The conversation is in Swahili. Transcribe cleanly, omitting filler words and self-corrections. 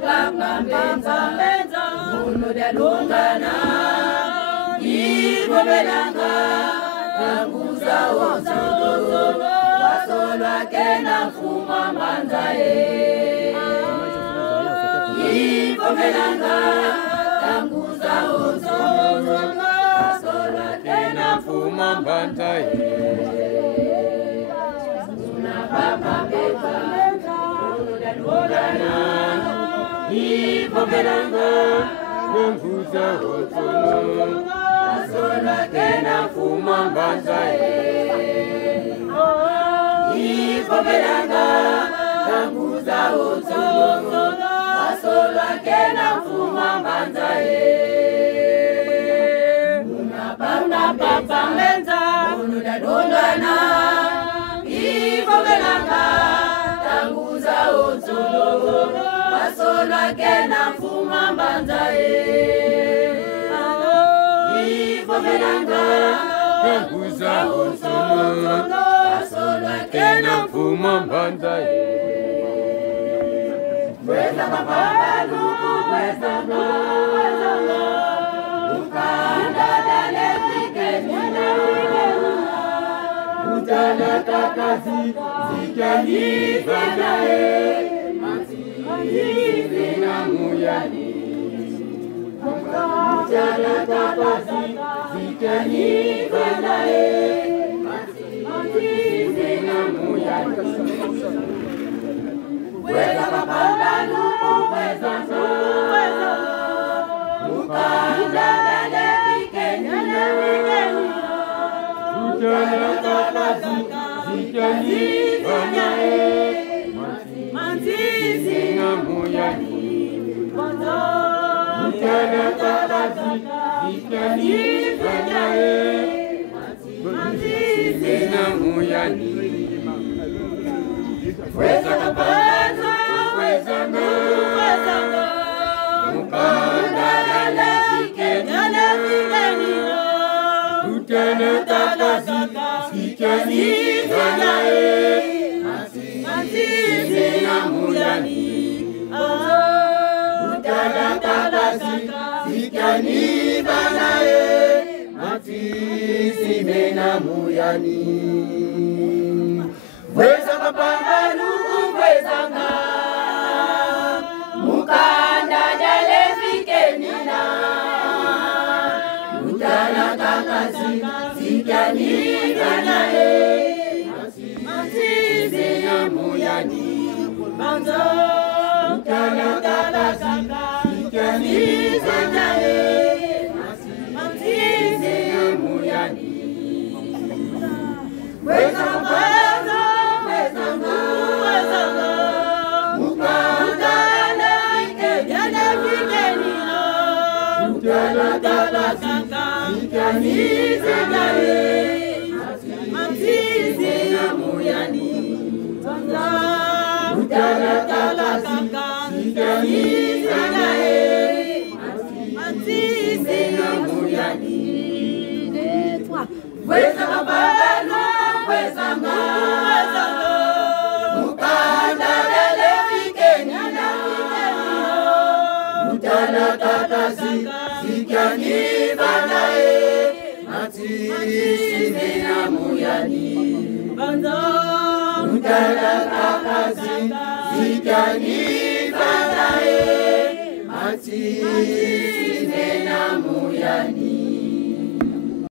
papa mbenza Uno de lungana Ivo belanga Tanguza osolo Wasolwa kena fuma manzae Ivo belanga Tanguza osolo Wasolwa kena fuma manzae Papa mbenza Uno de lungana Ivo belanga Tanguza osolo Wasolwa kena fuma manzae Ivo belanga Tanguza osolo Wasolwa kena fuma manzae Una papa mbenza Uno de lungana Ivo belanga Tanguza osolo Wasolwa kena fuma manzae Ivo belanga Tanguza osolo Wasolwa kena fuma manzae Weza papa luku weza no Ukanda dale fike nina Utana kakazi zikani vanae Manzi na muyani Utana kakazi zikani vanae Manzi na muyani Weza papa luku weza no Ukanda dale fike nina Utana kakazi zikani vanae Manzi na muyani Utana kakazi zikani vanae Manzi na muyani Weza kabanza, weza no Mukanda dale zikeni Utana kakazi zikeni vanae Manzi na muyani Utana kakazi zikeni vanae Manzi na muyani Weza kapamba luku weza nga Mukanda dale fike nina Utana kakazi zikani vanae Manzi na muyani Utana kakazi zikani vanae Manzi na muyani Weza kapamba Utana kakazi zikani vanae Manzi na muyani Utana kakazi zikani vanae Manzi na muyani Weza papa luku weza no Mukanda dale fike nina Utana kakazi zikani vanae Manzi na muyani Utana kakazi zikani vanae Manzi na muyani